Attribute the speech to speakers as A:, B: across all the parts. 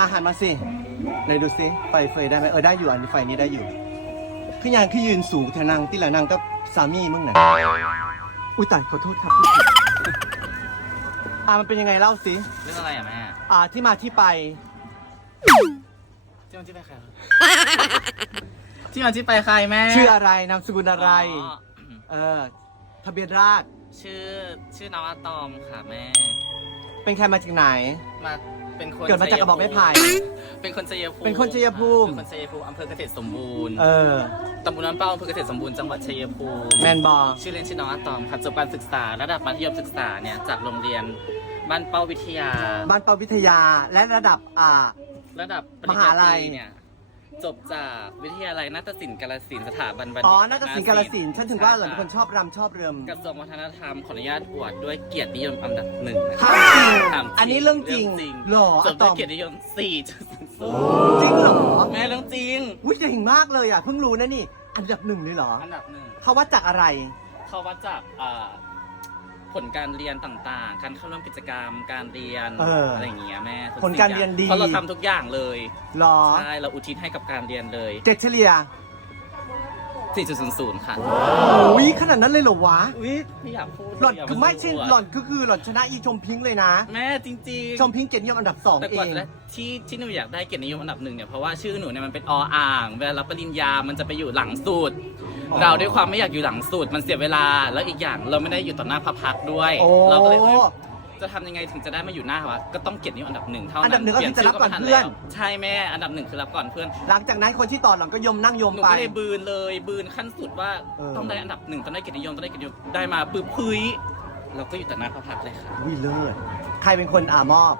A: อาหันมาสิไหนดูสิไฟเฟยได้ไหมเออได้อยู่อันนี้ไฟนี้ได้อยู่คืออย่างคือยืนสูงแถวนางที่ละนางก็สามีมึงน่ะอุ้ยตายขอโทษครับอ่ามันเป็นยังไงเล่าสิ
B: เรื่องอะไรอะแม่
A: อ่าที่มาที่ไป
B: ที่มาที่ไปใครที่มาที่ไปใครแม่
A: ชื่ออะไรนามสกุลอะไร เออทะเบียนราษฎร
B: ชื่อชื่อน้องอะตอมค่ะแม่
A: เป็นใครมาจากไหน
B: มา เป็นคน
A: เกิดมาจากกระบอกไม้ไผ่
B: เป็นคนชัยภูมิ
A: เป็นคนชัยภูมิ
B: เป็นคนชัยภูมิอำเภอเกษตรสมบูรณ์
A: เออ
B: ตำบลน้ำเป้าอำเภอเกษตรสมบูรณ์จังหวัดชัยภูมิ
A: แมนบอ
B: ชื่อเล่นชื่อน้องอะตอมค่ะจบการศึกษาระดับมัธยมศึกษาเนี่ยจากโรงเรียนบ้านเป้าวิทยา
A: บ้านเปาวิทยาและระดับอ่า
B: ระดับปริญ
A: ม
B: ญา
A: หาลั
B: ต
A: ย
B: รีเนี่ย จบจากวิทยาลัยนาฏศิลป์กาลสินธุ์สถาบันบัณฑิต
A: อ๋อนาฏศิลป์กาลสินธุ์ฉันถึงว่าเหรอ
B: ใช่
A: เป็นคนชอบรำชอบเริม
B: กระทรวงวัฒนธรรมขออนุญาตอวดด้วยเกียรตินิยมอันดับหนึ่งนะ
A: ถามจริง
B: ถาม
A: อันนี้เรื่องจริงหรอ
B: จ
A: อะ
B: บ
A: ต
B: ด้ว
A: อยม
B: เกียรตินิยม4.0
A: จริงเหรอ
B: แม่เรื่องจริง
A: วุ้ยเก่งมากเลยอะเพิ่งรู้นะนี่ อันดับหนึ่งเลยเหรอ
B: อันดับหนึ่ง
A: เขาวัดจากอะไร
B: เขาวัดจากอ่า ผลการเรียนต่างๆ การเข้าร่วมกิจกรรม การเรียน
A: เอออ
B: อะไรอย่างเงี้ยแม่ทุ
A: ผลการเรียนดี
B: เพราะเราทำทุกอย่างเลย
A: หรอ
B: ใช่ เราอุทิศให้กับการเรียนเลย
A: เจ็ดเฉลี่ย
B: 4.00 ค่ะ
A: อุ้ยขนาดนั้นเลยเหรอวะ
B: อุ้ยไม่อยากพูด
A: หล่อน
B: เลยะ
A: คือไม่ใช่
B: นสวย
A: หล่อนก็คือหล่อนชนะอีชมพิงค์เลยนะ
B: แม่จริงๆ
A: ชมพิงค์เกียรตินิยมอันดับสอง
B: แต่
A: เอ
B: ก่อน
A: ง
B: แล้วที่ที่หนูอยากได้เกียรตินิยมอันดับหนึ่งเนี่ยเพราะว่าชื่อหนูเนี่ยมันเป็นออ่าง เวลารับปริญญา มันจะไปอยู่หลังสุด
A: อ๋อ
B: เราด้วยความไม่อยากอยู่หลังสุดมันเสียเวลา แล้วอีกอย่างเราไม่ได้อยู่ต่อหน้าพระพักตร์ด้วย
A: โอ้
B: เราก็เลยเอ้ยจะทำยังไงถึงจะได้มาอยู่หน้าวะก็ต้องเกียรตินิยมอันดับหนึ่งเท่านั้น
A: อันดับหนึ่งก็คือจะรับก่อน
B: ปลี่ย
A: เพื่อน
B: ชื่ไม่ทัแล้วใช่แม่อันดับหนึ่งคือรับก่อนเพื่อน
A: หลังจากนั้นคนที่ต่อหลังก็ยมนั่งยม
B: หนู
A: ไป
B: ก็เลยบืนเลยบืนขั้นสุดว่า
A: เออ
B: ต้องได้อันดับหนึ่งต้องได้เกียรตินิยมต้องได้เกียรตินิยมได้มาปึ๊บพุ้ยเราก็อยู่ต่อหน้าพระพักตร์เลยค่ะ
A: วิเลิศใครเป็นคนอ่ามอบ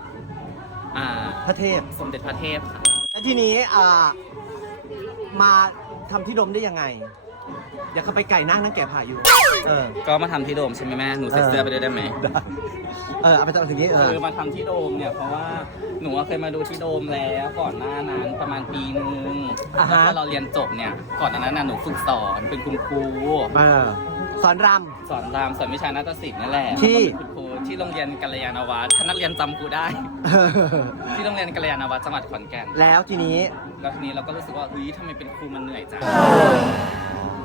B: อ่า
A: พระเทพ
B: สมเด็จพระเทพค่ะ
A: แล้วทีนี้อ่ามาทำที่ดมได้ยังไง เดี๋ยวเขาไปไก่นั่งนั่งแก่ผ่าอยู่ เออ
B: ก็มาทำที่โดมใช่ไหมแม่ หนูใส่
A: เออ
B: เสื้อไปด้วยได้ไหม
A: ได้ เออ เอาไปทำถึงนี้เออ
B: คือมาทำที่โดมเนี่ยเพราะว่าหนูอะเคยมาดูที่โดมแล้วก่อนหน้านั้นประมาณปีนึง
A: อ่า
B: แล้ว
A: ฮะ
B: พอเราเรียนจบเนี่ยก่อนหน้านั้นน่ะหนูฝึกสอนเป็นคุณครู
A: เออสอนร
B: สอนรามสอนวิชานาฏศิลป์นั่นแหละ
A: ที่
B: แล้วก็เป็นคุณครูที่โรงเรียนกัลยาณวัฒน์ถ้านักเรียนจำครูได้ำ ที่โรงเรียนกัลยาณวัฒน์จังหวัดขอนแก่น
A: แล้วทีนี้
B: แล้วทีนี้เราก็รู้สึกว่าเฮ้ยทำไมเป็นครูมันเหนื่อยจัง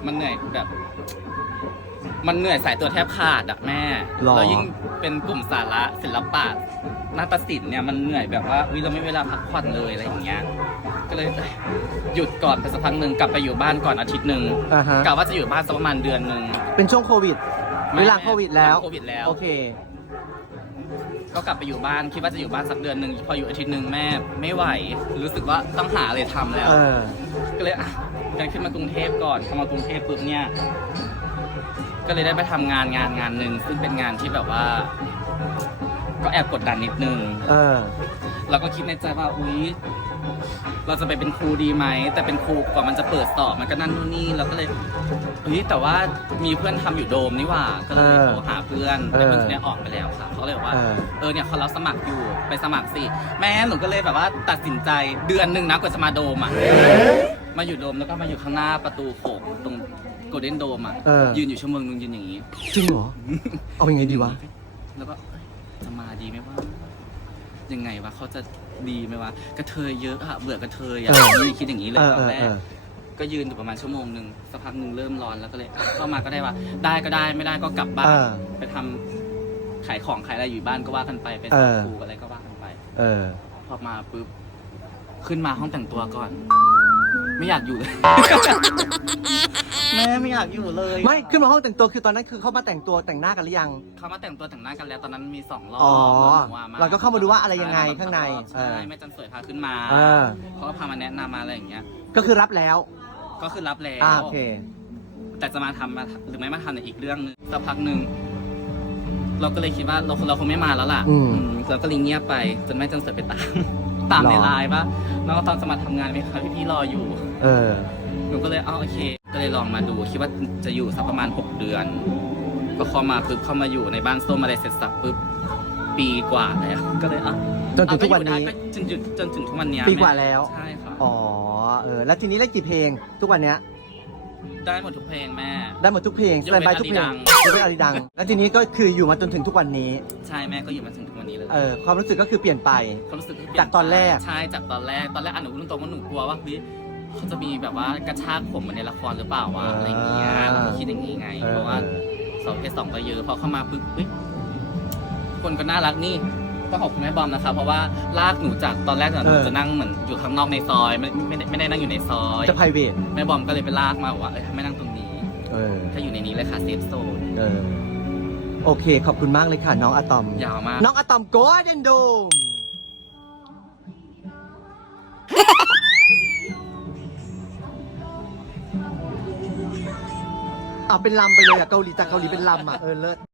B: มันเหนื่อยแบบ มันเหนื่อยสายตัวแทบขาดอะแม่
A: หรอ
B: แล้วยิ่งเป็นกลุ่มสาระศิลปะนาฏศิลป์เนี่ยมันเหนื่อยแบบว่าวิเราไม่มีเวลาพักผ่อนเลยอะไรอย่างเงี้ย ก็เลยเอ้ยหยุดก่อนไปสักพักหนึ่งกลับไปอยู่บ้านก่อนอาทิตย์หนึ่ง
A: อ่าฮะ
B: กะว่าจะอยู่บ้านสักประมาณเดือนหนึ่ง
A: เป็นช่วงโควิดหรือหลังโควิดแล้ว
B: หลังโควิดแล้ว
A: โอเค
B: ก็กลับไปอยู่บ้านคิดว่าจะอยู่บ้านสักเดือนหนึ่งพออยู่อาทิตย์หนึ่งแม่ไม่ไหว รู้สึกว่าต้องหาอะไรทำแล้ว
A: เออ
B: ก็เลยอะเดินขึ้นมากรุงเทพก่อนพอมากรุงเทพปุ๊บเนี่ย ก็เลยได้ไปทำงานงานงานหนึ่งซึ่งเป็นงานที่แบบว่า ก็แอบกดดันนิดนึง
A: เออ
B: เราก็คิดในใจว่าอุ๊ยเราจะไปเป็นครูดีไหม แต่เป็นครูกว่ามันจะเปิดสอบมันก็นั่นนู่นนี่เราก็เลยเฮ้ยแต่ว่ามีเพื่อนทำอยู่โดมนี่หว่า ก็เลย
A: เออ
B: โทรหาเพื่อน
A: เออ
B: แต่เพื่อนคนเนี้ยออกไปแล้วค่ะเขาเลยบอกว่า
A: เออ
B: เออเนี่ยเขาเราสมัครอยู่ไปสมัครสิแม่หนูก็เลยแบบว่าตัดสินใจเดือนหนึ่งนะกว่าจะมาโดมอะ มาอยู่โดมแล้วก็มาอยู่ข้างหน้าประตูโขงตรงโกลเด้นโดมอะ
A: เออ
B: ยืนอยู่ชั่วโมงนึงยืนอย่างนี้
A: จริงเหรอ เอายังไงดีวะ
B: แล้วก็เอ้ยจะมาดีไหมว่ายังไงวะเขาจะดีไหมวะกระเทยเยอะอะเบื่อกระเทยอะ
A: เออ
B: นี่คิดอย่างนี้เลย
A: เออ
B: ตอนแร
A: เอกอ
B: ก็ยืนอยู่ประมาณชั่วโมงหนึ่งสักพักหนึ่งเริ่มร้อนแล้วก็เลยอะเข้ามาก็ได้ว่าได้ก็ได้ไม่ได้ก็กลับบ้า
A: เอนอ
B: ไปทำขายของขายอะไรอยู่บ้านก็ว่ากันไปไปสอน
A: เออ
B: ครูอะไรก็ว่ากันไป
A: เออ
B: พอมาปุ๊บขึ้นมาห้องแต่งตัวก่อน ไม่อยากอยู่เลย แม่ไม่อยากอยู่เลย
A: ไม่ขึ้นมาห้องแต่งตัวคือตอนนั้นคือเขามาแต่งตัวแต่งหน้ากันหรือยัง
B: เขามาแต่งตัวแต่งหน้ากันแล้วตอนนั้นมีสองรอบ
A: อ๋อ
B: หนูอะ
A: เราก็เข้ามาดูว่าอะไรยังไง
B: ใช่
A: ข้างใน
B: ใช่
A: เออ
B: แม่จันสวยพาขึ้นมา
A: เออ
B: เขาก็พามาแนะนำมาอะไรอย่างเงี้ย
A: ก็คือรับแล้ว
B: ก็คือรับแล้ว
A: อ่าโอเค
B: แต่จะมาทำมาหรือไม่มาทำเนี่ยอีกเรื่องหนึงสักพักหนึ่งเราก็เลยคิดว่าเราเราคงไม่มาแล้วล่ะ
A: อืม
B: อืมเราก็เลยเงียบไปจนแม่จันสวยไปตาม ตามใน
A: หรอ
B: ไลน์ปะน้องตอนจะมาทำงานไหมคะพี่พี่ๆรออยู่
A: เออ
B: หนูก็เลยเอาโอเค ก็เลยลองมาดูคิดว่าจะอยู่สักประมาณ 6 เดือน ก็เข้ามาปุ๊บเข้ามาอยู่ในบ้านส้มอะไรเสร็จสับปุ๊บปีกว่าแล้วก็เลยอะ
A: จนถึงทุกวันนี้
B: เอาก็อยู่ได้ก็จนจนจนถึงทุกวันเนี้ย
A: ปีกว่าแล้ว
B: ใช่ค่ะ
A: อ๋อเออแล้วทีนี้เล่นกี่เพลงทุกวันเนี้ย
B: ได้หมดทุกเพลงแม่
A: ได้หมดทุกเพลง
B: ย
A: ส
B: ก
A: แต
B: เว้น
A: นบายทุกเพลง
B: อาดิดัง
A: ยกเว้นอาดิดัง แล้วทีนี้ก็คืออยู่มาจนถึงทุกวันนี้
B: ใช่แม่ก็อยู่มาถึงทุกวันนี้เลย
A: เออความรู้สึกก็คือเปลี่ยนไป
B: ความรู้สึกที่เปลี่ย
A: จากตอนแรก
B: ใช่จากตอนแรกตอนแรกอะหนูพูดตรงๆว่าหนูกลัวว่าเฮ้ยเขาจะมีแบบว่ากระชากผมเหมือนในละครหรือเปล่าวะอะไรอย่างเงี้ยเราก็คิดอย่างนี้ไง
A: เออ
B: เพราะว่าสองเพศสองก็เยอะพอเข้ามาปุ๊บเฮ้ยคนก็น่ารักนี่ ต้องขอบคุณแม่บอมนะคะเพราะว่าลากหนูจากตอนแรกอะหนูจะนั่งเหมือนอยู่ข้างนอกในซอยไม่ไม่ได้ไม่ได้นั่งอยู่ในซอย
A: จะ private
B: แม่บอมก็เลยไปลากมาบอกว่าเอ้ยไม่นั่งตรงนี้
A: เออ
B: ถ้าอยู่ในนี้เลยค่ะเซฟโซน
A: เออโอเค ขอบคุณมากเลยค่ะ น้องอะตอม
B: ยาวมาก
A: น้องอะตอมโกลเด้นโดมเอาเป็นลำไปเลยอะเกาหลีจากเกาหลีเป็นลำอะเออเลิศ